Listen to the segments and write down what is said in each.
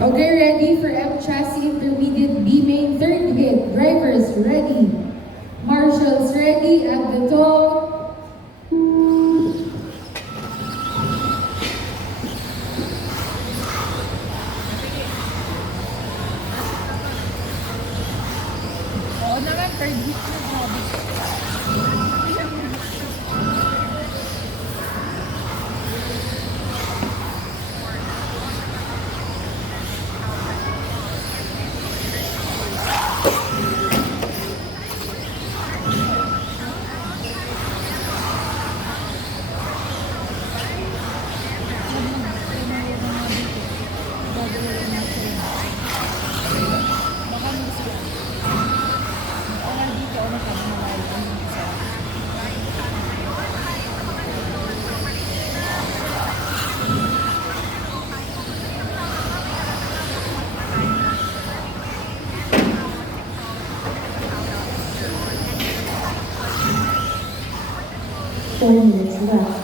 Okay, ready for M chassis intermediate B main third hit. Drivers ready. Marshals ready at the top. Oo naman, third hit na grabe. Four minutes left.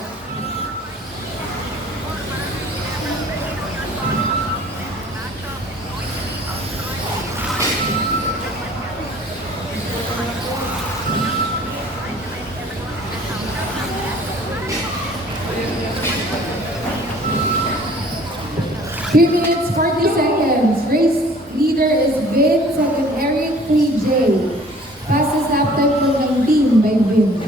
Three minutes, 40 seconds. Race leader is Vin, second Eric, 3J. Fastest lap time from 19 by Vin.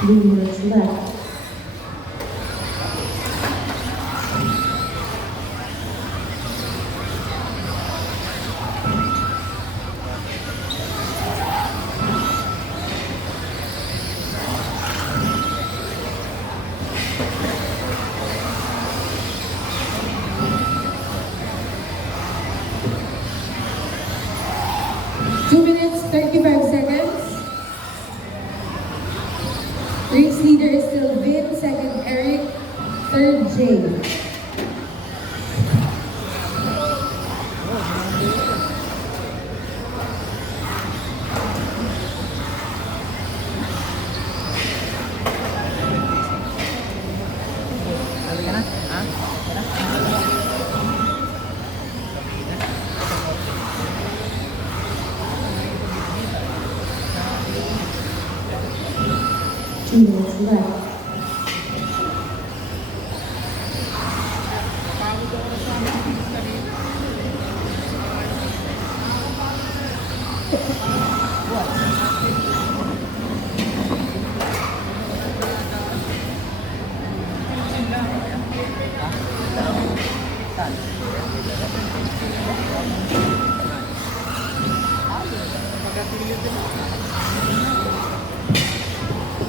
Three minutes left. Two minutes, 35 seconds. Race leader is still Vin, second Eric, third Jay. Two minutes left.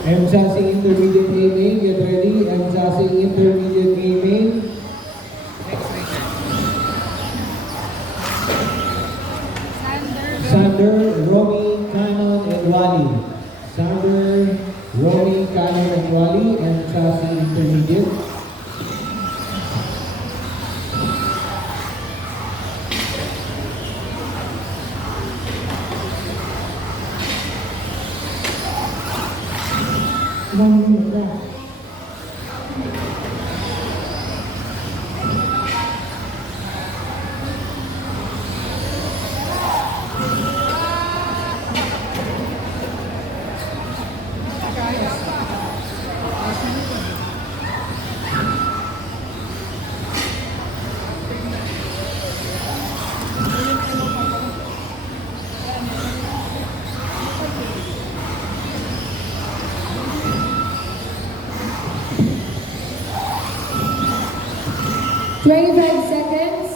NERCC intermediate A main, get ready. NERCC intermediate A main. Sander, Romy, Canon, and Wally. Sander, Romy, Canon, and Wally. NERCC intermediate. One minute left. "25 seconds.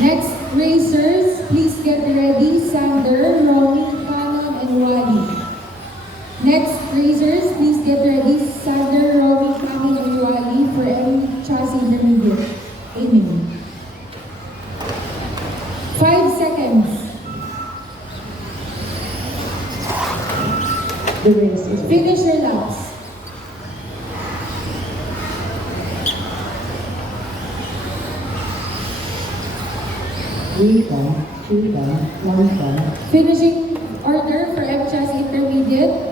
Next racers, please get ready. Sander, Romy, Canon, and Wally. Next racers, please get ready. Sander, Romy, Canon, and Wally for NERCC intermediate. Aiming. 5 seconds. The race is Finish your laps. three down, two down, one down. Finishing order for MCHAS Intermediate.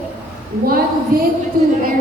1 Vin, 2 Eric.